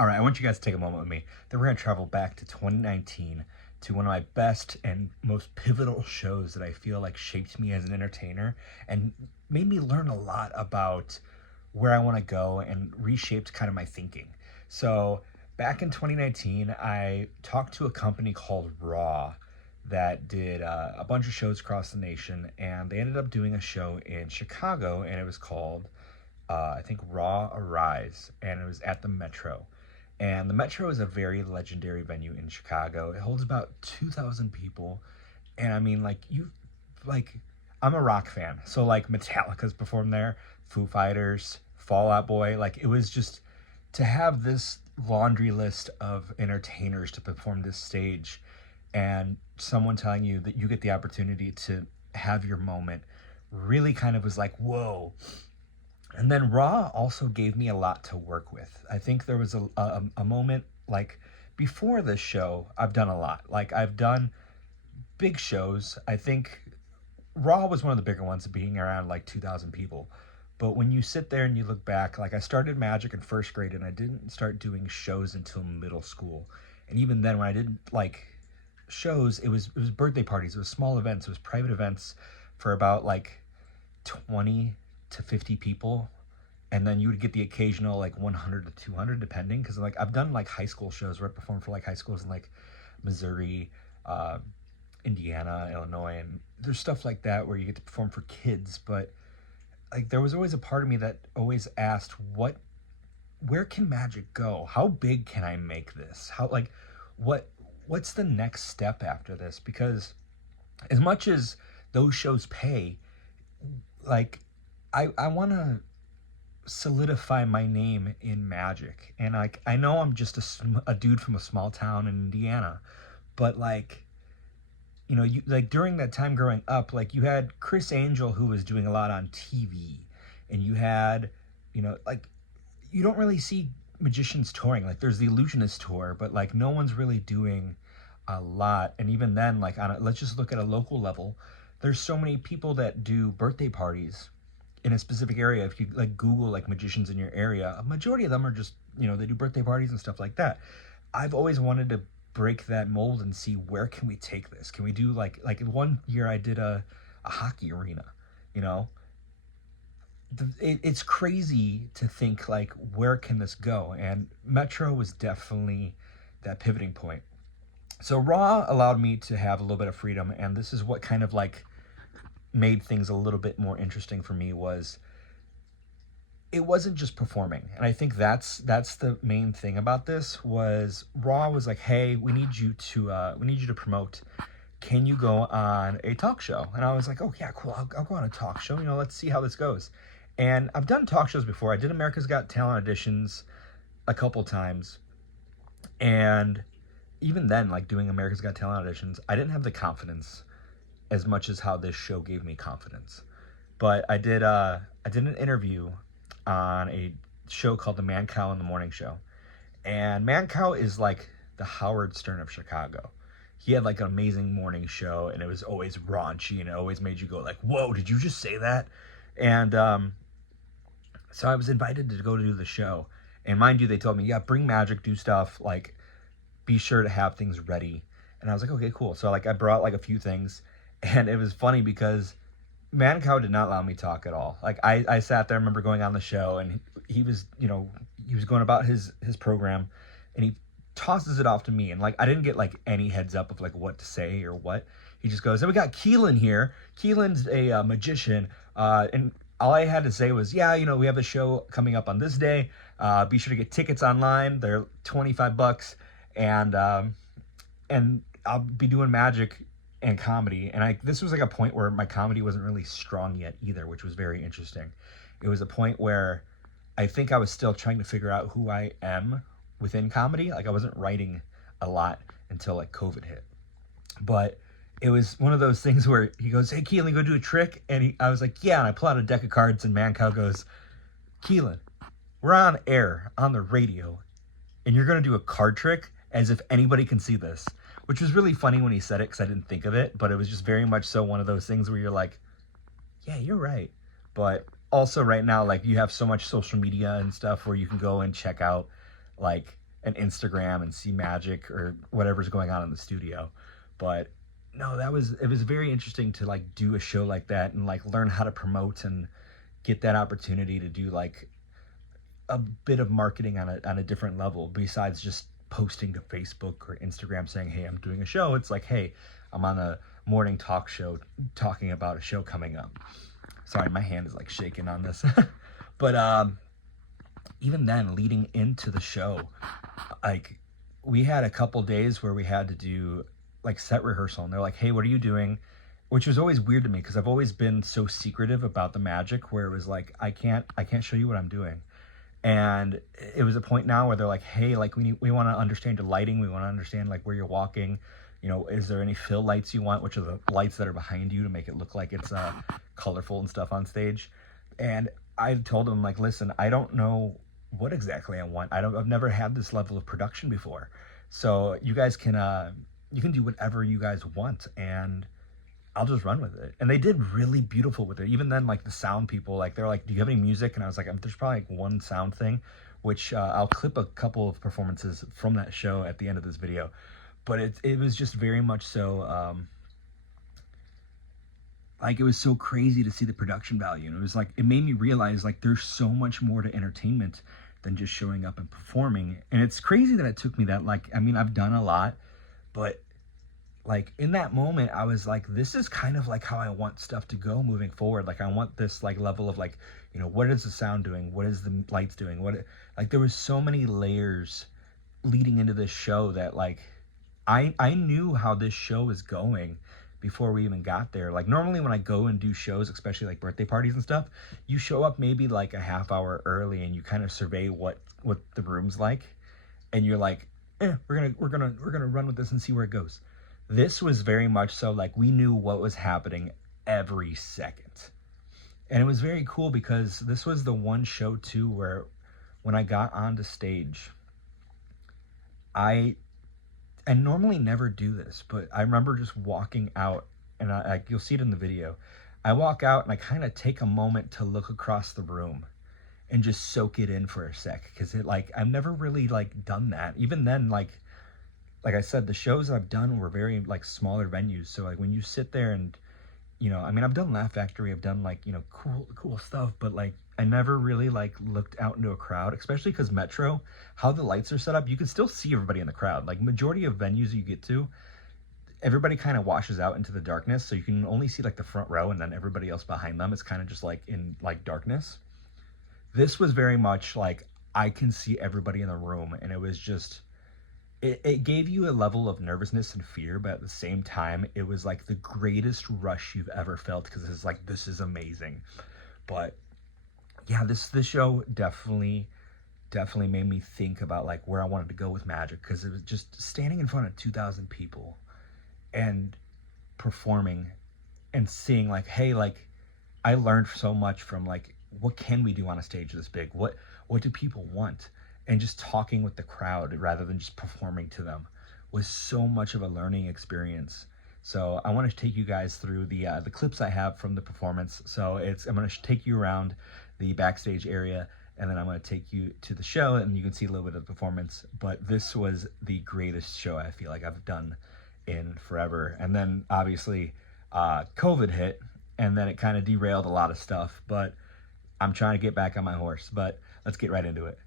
All right, I want you guys to take a moment with me. Then we're going to travel back to 2019 to one of my best and most pivotal shows that I feel like shaped me as an entertainer and made me learn a lot about where I want to go and reshaped kind of my thinking. So, back in 2019, I talked to a company called Raw that did a bunch of shows across the nation, and they ended up doing a show in Chicago, and it was called, I think, Raw Arise, and it was at the Metro. And the Metro is a very legendary venue in Chicago. It holds about 2,000 people. And I mean, like, I'm a rock fan. So, like, Metallica's performed there, Foo Fighters, Fall Out Boy. Like, it was just to have this laundry list of entertainers to perform this stage and someone telling you that you get the opportunity to have your moment really kind of was like, whoa. And then Raw also gave me a lot to work with. I think there was a moment like before this show, I've done a lot. Like I've done big shows. I think Raw was one of the bigger ones, being around like 2,000 people. But when you sit there and you look back, like I started Magic in first grade and I didn't start doing shows until middle school. And even then when I did like shows, it was birthday parties, it was small events, it was private events for about like 20 to 50 people, and then you would get the occasional like 100 to 200 depending, because like I've done like high school shows where I performed for like high schools in like Missouri, Indiana, Illinois, and there's stuff like that where you get to perform for kids. But like there was always a part of me that always asked, where can magic go? How big can I make this? How like what's the next step after this? Because as much as those shows pay, like I want to solidify my name in magic. And like I know I'm just a dude from a small town in Indiana, but like you like during that time growing up, like you had Chris Angel who was doing a lot on TV, and you had like you don't really see magicians touring. Like there's the illusionist tour, but like no one's really doing a lot. And even then, like let's just look at a local level, there's so many people that do birthday parties in a specific area. If you like Google like magicians in your area, a majority of them are just they do birthday parties and stuff like that. I've always wanted to break that mold and see where can we take this. Can we do like in one year I did a hockey arena. you know it's crazy to think like where can this go, and Metro was definitely that pivoting point. So Raw allowed me to have a little bit of freedom, and this is what kind of like made things a little bit more interesting for me. Was it wasn't just performing, and I think that's the main thing about this. Was Raw was like, hey, we need you to promote, can you go on a talk show? And I was like, oh yeah, cool, I'll go on a talk show, let's see how this goes. And I've done talk shows before. I did America's Got Talent auditions a couple times, and even then, like doing America's Got Talent auditions, I didn't have the confidence as much as how this show gave me confidence. But I did an interview on a show called The Man Cow in the Morning Show. And Man Cow is like the Howard Stern of Chicago. He had like an amazing morning show, and it was always raunchy, and it always made you go like, whoa, did you just say that? And so I was invited to go to do the show. And mind you, they told me, yeah, bring magic, do stuff, like be sure to have things ready. And I was like, okay, cool. So like I brought like a few things, and it was funny because Mancow did not allow me to talk at all. Like I sat there, I remember going on the show, and he was, he was going about his program, and he tosses it off to me, and like I didn't get like any heads up of like what to say or what. He just goes, and we got Keelan here. Keelan's a magician, and all I had to say was, yeah, we have a show coming up on this day. Be sure to get tickets online. They're $25, and I'll be doing magic and comedy. And this was like a point where my comedy wasn't really strong yet either, which was very interesting. It was a point where I think I was still trying to figure out who I am within comedy. Like I wasn't writing a lot until like COVID hit. But it was one of those things where he goes, hey, Keelan, go do a trick. And I was like, yeah. And I pull out a deck of cards, and Mancow goes, Keelan, we're on air, on the radio, and you're going to do a card trick as if anybody can see this. Which was really funny when he said it, because I didn't think of it. But it was just very much so one of those things where you're like, yeah, you're right. But also right now, like you have so much social media and stuff where you can go and check out like an Instagram and see magic or whatever's going on in the studio. But no, it was very interesting to like do a show like that and like learn how to promote and get that opportunity to do like a bit of marketing on a different level besides just posting to Facebook or Instagram saying, hey, I'm doing a show. It's like, hey, I'm on a morning talk show talking about a show coming up. Sorry, my hand is like shaking on this. But even then, leading into the show, like we had a couple days where we had to do like set rehearsal, and they're like, hey, what are you doing? Which was always weird to me because I've always been so secretive about the magic, where it was like, I can't show you what I'm doing. And it was a point now where they're like, hey, like we want to understand your lighting, we want to understand like where you're walking, you know, is there any fill lights you want, which are the lights that are behind you to make it look like it's colorful and stuff on stage. And I told them like, listen, I don't know what exactly I want. I've never had this level of production before, so you guys can you can do whatever you guys want, and I'll just run with it. And they did really beautiful with it. Even then, like the sound people, like they're like, do you have any music? And I was like, there's probably like one sound thing, which I'll clip a couple of performances from that show at the end of this video. But it was just very much so, like it was so crazy to see the production value. And it was like, it made me realize like there's so much more to entertainment than just showing up and performing. And it's crazy that it took me that, like, I mean, I've done a lot, but like in that moment I was like, this is kind of like how I want stuff to go moving forward. Like I want this like level of like, you know, what is the sound doing, what is the lights doing, like there was so many layers leading into this show that like I knew how this show was going before we even got there. Like normally when I go and do shows, especially like birthday parties and stuff, you show up maybe like a half hour early and you kind of survey what the room's like, and you're like, we're gonna run with this and see where it goes. This was very much so like we knew what was happening every second. And it was very cool because this was the one show too where when I got onto stage, I normally never do this, but I remember just walking out, and you'll see it in the video. I walk out and I kind of take a moment to look across the room and just soak it in for a sec, because it like I've never really like done that. Even then, like I said, the shows I've done were very like smaller venues. So like when you sit there and, you know, I mean, I've done Laugh Factory, I've done like, you know, cool stuff, but like I never really like looked out into a crowd, especially because Metro, how the lights are set up, you can still see everybody in the crowd. Like majority of venues you get to, everybody kind of washes out into the darkness. So you can only see like the front row, and then everybody else behind them is kind of just like in like darkness. This was very much like I can see everybody in the room, and it was just, it gave you a level of nervousness and fear, but at the same time, it was like the greatest rush you've ever felt, because it's like, this is amazing. But yeah, this show definitely made me think about like where I wanted to go with magic, because it was just standing in front of 2,000 people and performing and seeing like, hey, like I learned so much from like, what can we do on a stage this big? What do people want? And just talking with the crowd rather than just performing to them was so much of a learning experience. So I want to take you guys through the clips I have from the performance. So I'm going to take you around the backstage area, and then I'm going to take you to the show, and you can see a little bit of the performance. But this was the greatest show I feel like I've done in forever. And then obviously COVID hit, and then it kind of derailed a lot of stuff. But I'm trying to get back on my horse. But let's get right into it.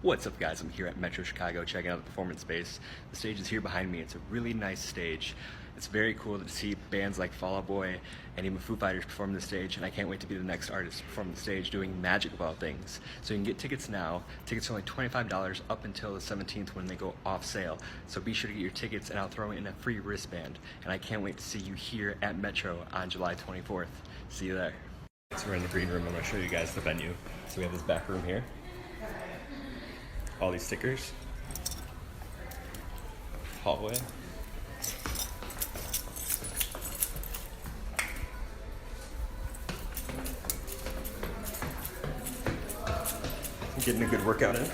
What's up, guys? I'm here at Metro Chicago checking out the performance space. The stage is here behind me. It's a really nice stage. It's very cool to see bands like Fall Out Boy and even Foo Fighters perform the stage, and I can't wait to be the next artist to perform the stage doing magic of all things. So you can get tickets now. Tickets are only $25 up until the 17th when they go off sale. So be sure to get your tickets, and I'll throw in a free wristband. And I can't wait to see you here at Metro on July 24th. See you there. So we're in the green room. I'm going to show you guys the venue. So we have this back room here. All these stickers, hallway, getting a good workout in.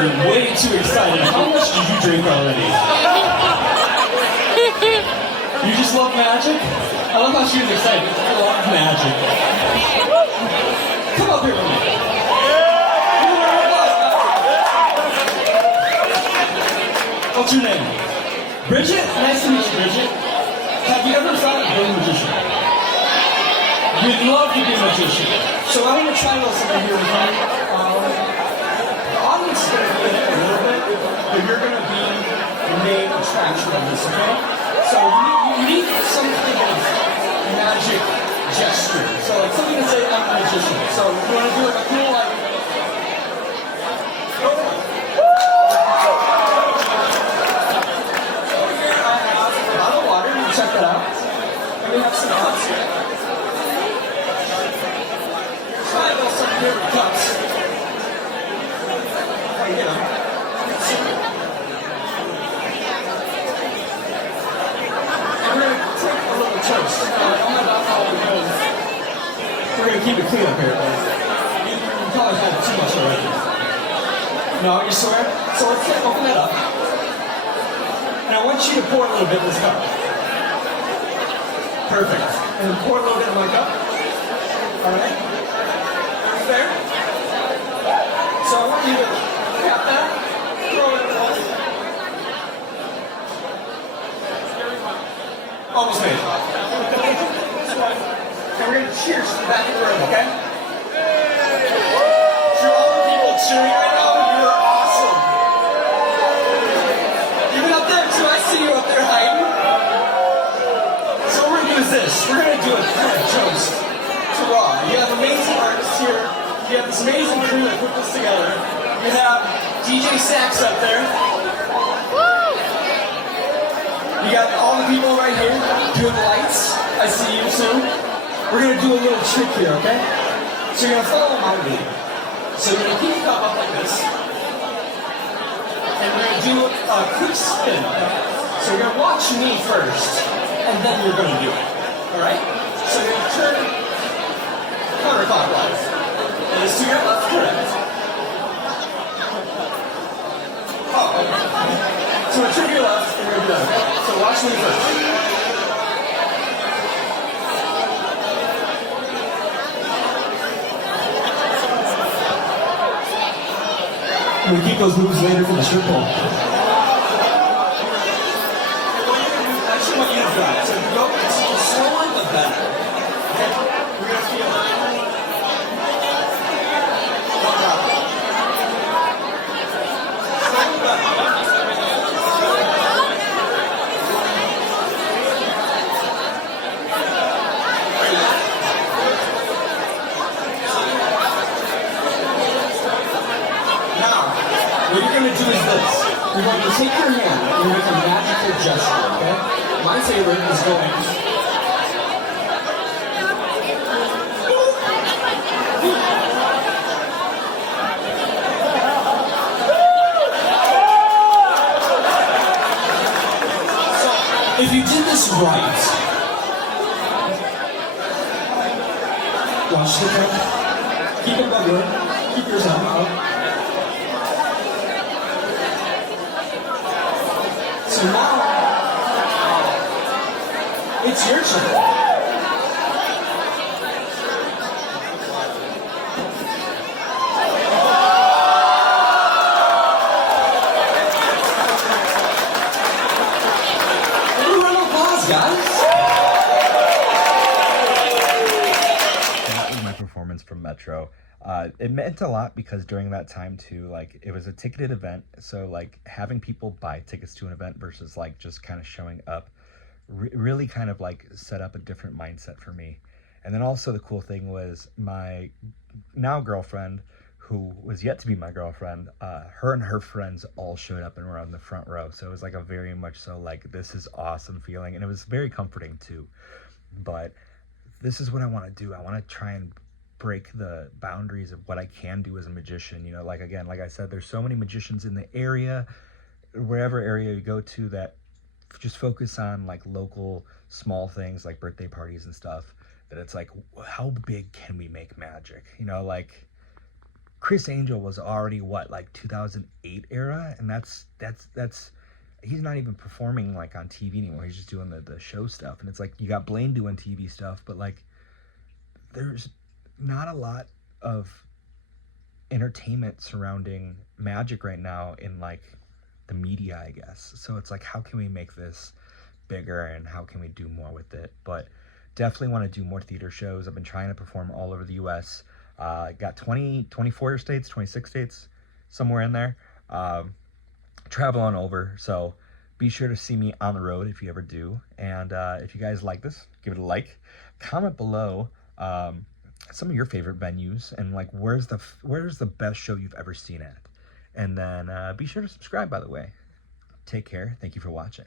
sounded way too excited. How much did you drink already? You just love magic? I love how she was excited. I love magic. Come up here with me. What's your name? Bridget? Nice to meet you, Bridget. Have you ever thought of being a magician? You'd love to be a magician. So I want to try a little something here with you. The audience is going to be in it a little bit, but you're going to be the main attraction of this, okay? So you need some kind of magic gesture. So like something to say, I'm a magician. So you want to do like a cool like, check that out. And we have some cups here. Try those some favorite cups. Hey, you know. And we're going to take a little toast. I'm not alcohol because we're going to keep it clean up here, but you probably had too much already. No, you swear? So let's open that up. And I want you to pour a little bit in this cup. Perfect. And then pour a little bit in my cup. All right? There. So I want you to tap that, throw it in the bowl. Almost made it. And we're going to cheers to the back of the room, okay? To all the people cheering right now, you're awesome. Even up there, too. I see you up there hiding. This. We're going to do a toast to Raw. You have amazing artists here. You have this amazing crew that put this together. You have DJ Sax up there. You got all the people right here doing the lights. I see you soon. We're going to do a little trick here, okay? So you're going to follow my lead. So you're going to keep the cup up like this. And we're going to do a quick spin, okay? So you're going to watch me first, and then you're going to do it. Alright? So you're going to turn counterclockwise. And it's to your left, correct? Oh, okay. So we're going to turn to your left, and we're going to do that, okay? So watch me first. I'm going to keep those moves later for the strip pole. I just want you to try it. So go slower the better. Okay? We're going to feel it. One drop. Slower the better. Now, what you're going to do is this. You're going to take your hand and make a magical gesture, okay? My favorite is going. If you did this right, watch the cup, keep it bubbling, keep yours up. So now, it's your turn. That was my performance from Metro. It meant a lot because during that time too, like it was a ticketed event, so like having people buy tickets to an event versus like just kind of showing up really kind of like set up a different mindset for me. And then also the cool thing was my now girlfriend, who was yet to be my girlfriend, her and her friends all showed up and were on the front row. So it was like a very much so like, this is awesome feeling. And it was very comforting too. But this is what I want to do. I want to try and break the boundaries of what I can do as a magician. You know, like again, like I said, there's so many magicians in the area, wherever area you go to, that just focus on like local small things like birthday parties and stuff, that it's like, how big can we make magic? You know, like Chris Angel was already what, like 2008 era, and that's he's not even performing like on TV anymore. He's just doing the show stuff, and it's like you got Blaine doing TV stuff, but like there's not a lot of entertainment surrounding magic right now in like the media, I guess. So it's like, how can we make this bigger and how can we do more with it? But definitely want to do more theater shows. I've been trying to perform all over the US. Got 24 states, 26 states, somewhere in there. Travel on over. So be sure to see me on the road if you ever do. And if you guys like this, give it a like. Comment below some of your favorite venues and like where's the best show you've ever seen at. And then be sure to subscribe, by the way. Take care. Thank you for watching.